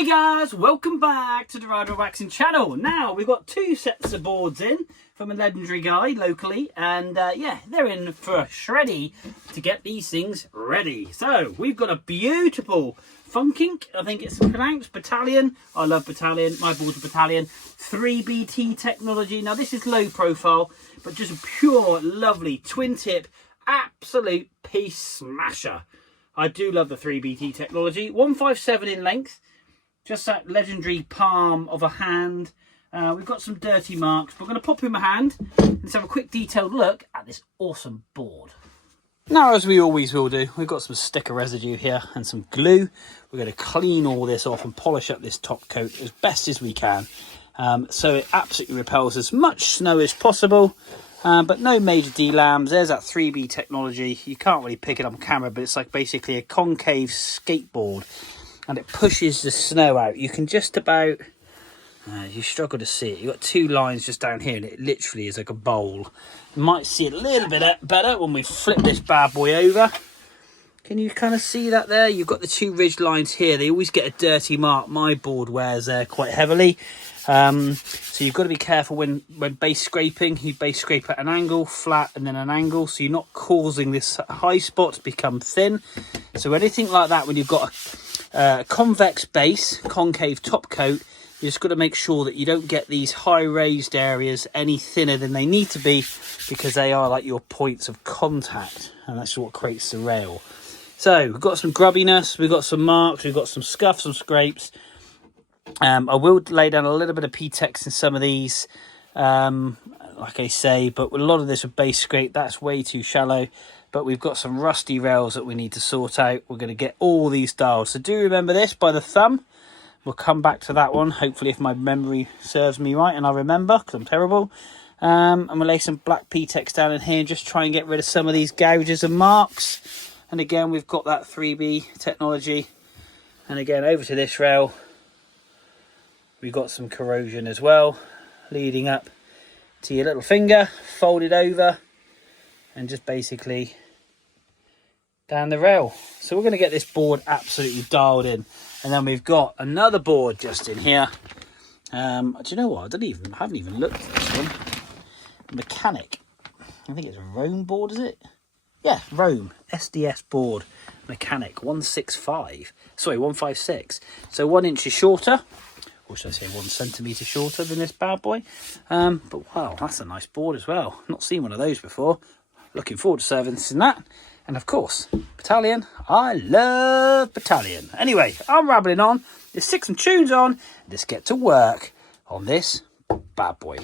Hey guys, welcome back to the Rider Waxing channel. Now we've got two sets of boards in from a legendary guy locally, and yeah, they're in for a shreddy to get these things ready. So we've got a beautiful Fun.kink, I think it's pronounced, Bataleon. I love Bataleon, my board's a Bataleon 3BT technology. Now this is low profile, but just a pure lovely twin tip, absolute piece smasher. I do love the 3BT technology. 157 in length. Just that legendary palm of a hand. We've got some dirty marks. We're going to pop in my hand and let's have a quick detailed look at this awesome board. Now, as we always will do, we've got some sticker residue here and some glue. We're going to clean all this off and polish up this top coat as best as we can. So it absolutely repels as much snow as possible. But no major delams. There's that 3B technology. You can't really pick it up on camera, but it's like basically a concave skateboard. And it pushes the snow out. You can just about, you struggle to see it. You've got two lines just down here and it literally is like a bowl. You might see it a little bit better when we flip this bad boy over. Can you kind of see that there? You've got the two ridge lines here. They always get a dirty mark. My board wears there quite heavily. So you've got to be careful when base scraping. You base scrape at an angle, flat, and then an angle. So you're not causing this high spot to become thin. So anything like that, when you've got a convex base, concave top coat, you just got to make sure that you don't get these high raised areas any thinner than they need to be, because they are like your points of contact, and that's what creates the rail. So we've got some grubbiness, we've got some marks, we've got some scuffs, some scrapes. I will lay down a little bit of P-Tex in some of these, like I say, but a lot of this with base scrape, that's way too shallow. But we've got some rusty rails that we need to sort out. We're going to get all these dialed. So do remember this by the thumb. We'll come back to that one, hopefully, if my memory serves me right and I remember, because I'm terrible. And we'll lay some black P-Tex down in here and just try and get rid of some of these gouges and marks. And again, we've got that 3B technology. And again, over to this rail, we've got some corrosion as well, leading up to your little finger, folded over, and just basically down the rail. So we're going to get this board absolutely dialed in. And then we've got another board just in here. Do you know what? I haven't even looked at this one. Mechanic. I think it's a Rome board, is it? Yeah, Rome SDS board. Mechanic 165. Sorry, 156. So 1 inch is shorter. Or should I say 1 centimetre shorter than this bad boy. But wow, that's a nice board as well. Not seen one of those before. Looking forward to servicing that. And of course, Bataleon. I love Bataleon. Anyway, I'm rambling on. Let's stick some tunes on. Let's get to work on this bad boy.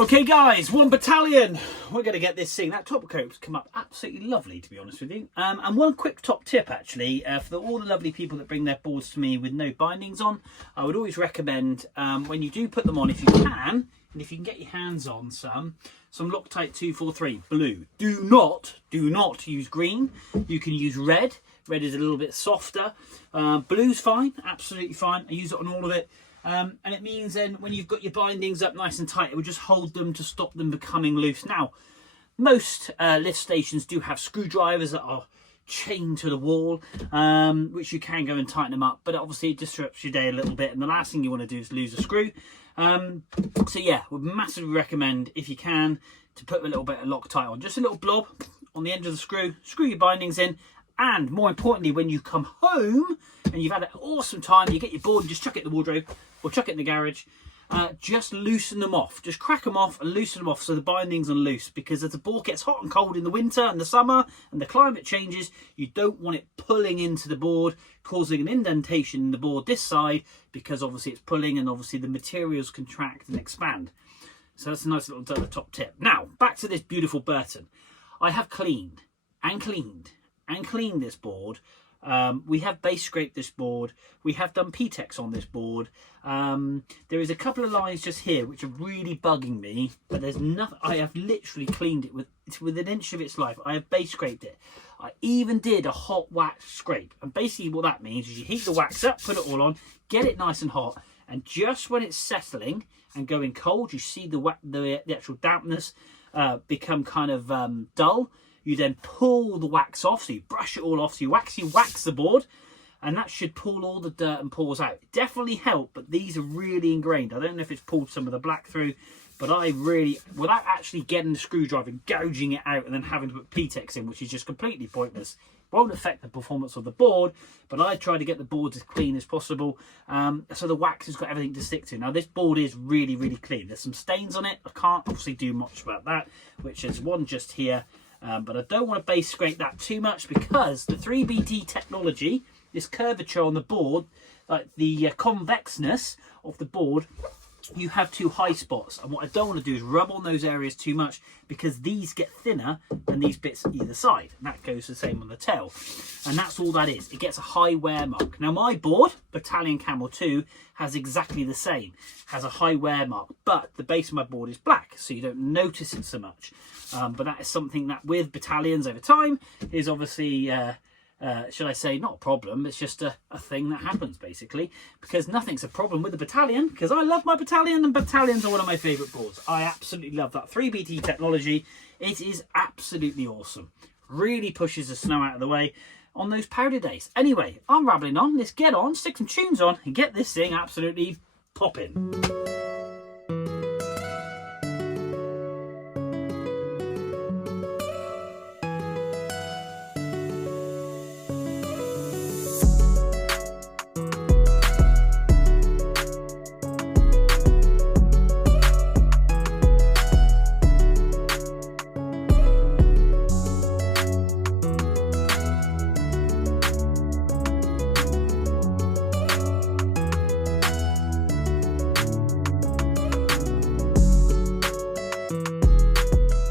Okay guys, one Bataleon. We're going to get this thing. That top coat's come up absolutely lovely, to be honest with you. And one quick top tip actually, for all the lovely people that bring their boards to me with no bindings on, I would always recommend when you do put them on, if you can, and if you can get your hands on some Loctite 243 blue. Do not use green. You can use red. Red is a little bit softer. Blue's fine, absolutely fine. I use it on all of it. And it means then when you've got your bindings up nice and tight, it will just hold them to stop them becoming loose. Now, most lift stations do have screwdrivers that are chained to the wall, which you can go and tighten them up, but obviously it disrupts your day a little bit, and the last thing you want to do is lose a screw. So yeah, would massively recommend, if you can, to put a little bit of Loctite on, just a little blob on the end of the screw your bindings in, and more importantly, when you come home and you've had an awesome time, you get your board and just chuck it in the wardrobe or chuck it in the garage, just loosen them off. Just crack them off and loosen them off so the bindings are loose, because as the board gets hot and cold in the winter and the summer and the climate changes, you don't want it pulling into the board, causing an indentation in the board this side, because obviously it's pulling and obviously the materials contract and expand. So that's a nice little top tip. Now, back to this beautiful Burton. I have cleaned and cleaned and cleaned this board. We have base scraped this board. We have done P-Tex on this board. There is a couple of lines just here which are really bugging me, but there's nothing. I have literally cleaned it with an inch of its life. I have base scraped it. I even did a hot wax scrape, and basically what that means is you heat the wax up, put it all on, get it nice and hot, and just when it's settling and going cold, you see the actual dampness become kind of dull. You then pull the wax off, so you brush it all off, so you wax the board, and that should pull all the dirt and pores out. It definitely helped, but these are really ingrained. I don't know if it's pulled some of the black through, but I really, without actually getting the screwdriver and gouging it out and then having to put P-Tex in, which is just completely pointless, won't affect the performance of the board, but I try to get the board as clean as possible, so the wax has got everything to stick to. Now this board is really, really clean. There's some stains on it. I can't obviously do much about that, which is one just here. But I don't want to base scrape that too much, because the 3BT technology, this curvature on the board, like the convexness of the board, you have two high spots, and what I don't want to do is rub on those areas too much, because these get thinner than these bits either side, and that goes the same on the tail, and that's all that is. It gets a high wear mark. Now my board, Bataleon Camel 2, has exactly the same, has a high wear mark, but the base of my board is black, so you don't notice it so much. But that is something that with Bataleons over time is obviously should I say, not a problem, it's just a thing that happens basically, because nothing's a problem with the Bataleon, because I love my Bataleon, and Bataleons are one of my favourite boards. I absolutely love that 3BT technology. It is absolutely awesome. Really pushes the snow out of the way on those powder days. Anyway, I'm rambling on. Let's get on, stick some tunes on, and get this thing absolutely popping.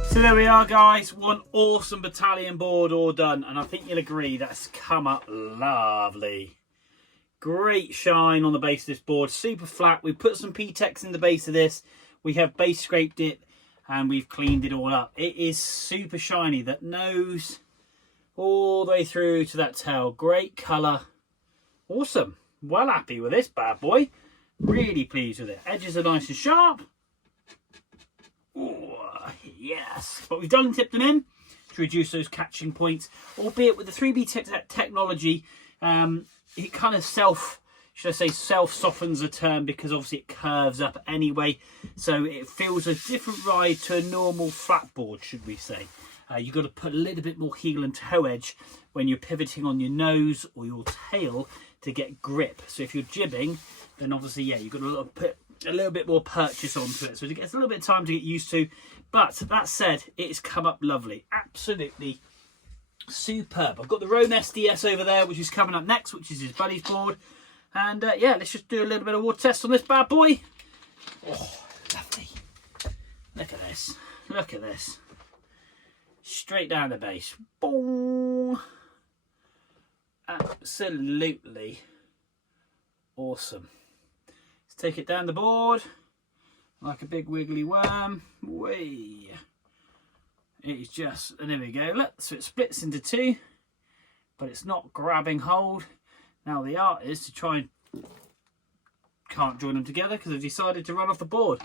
So there we are, guys, one awesome Bataleon board all done, and I think you'll agree that's come up lovely. Great shine on the base of this board, super flat. We put some P-Tex in the base of this, we have base scraped it, and we've cleaned it all up. It is super shiny, that nose all the way through to that tail. Great colour, awesome. Well happy with this bad boy, really pleased with it. Edges are nice and sharp. Ooh, yes, but we've done and tipped them in to reduce those catching points, albeit with the 3BT technology, it kind of self-softens the turn, because obviously it curves up anyway, so it feels a different ride to a normal flat board, should we say. You've got to put a little bit more heel and toe edge when you're pivoting on your nose or your tail to get grip. So if you're jibbing, then obviously, yeah, you've got to put a little bit more purchase onto it, so it gets a little bit of time to get used to. But that said, it's come up lovely, absolutely superb. I've got the Rome SDS over there, which is coming up next, which is his buddy's board, and yeah, let's just do a little bit of water test on this bad boy. Oh, lovely. Look at this, look at this, straight down the base. Boom. Absolutely awesome. Take it down the board like a big wiggly worm. Whee! It is just, and there we go. Look, so it splits into two, but it's not grabbing hold. Now the art is to try and can't join them together because I've decided to run off the board.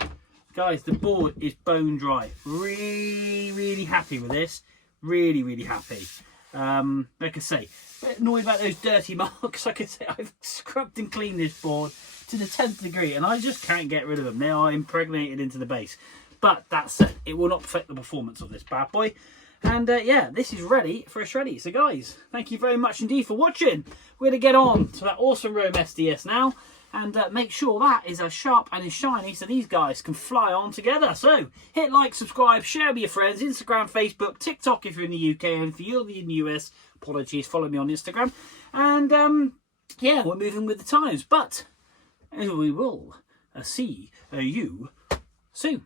Guys, the board is bone dry. Really happy with this. Really happy. Like I say, a bit annoyed about those dirty marks. Like I say, I've scrubbed and cleaned this board to the 10th degree, and I just can't get rid of them. They are impregnated into the base. But that said, it will not affect the performance of this bad boy. And yeah, this is ready for a shreddy. So guys, thank you very much indeed for watching. We're going to get on to that awesome Rome SDS now. and make sure that is as sharp and as shiny so these guys can fly on together. So hit like, subscribe, share with your friends, Instagram, Facebook, TikTok if you're in the UK, and if you're in the US, apologies, follow me on Instagram. And yeah, we're moving with the times, but we will see you soon.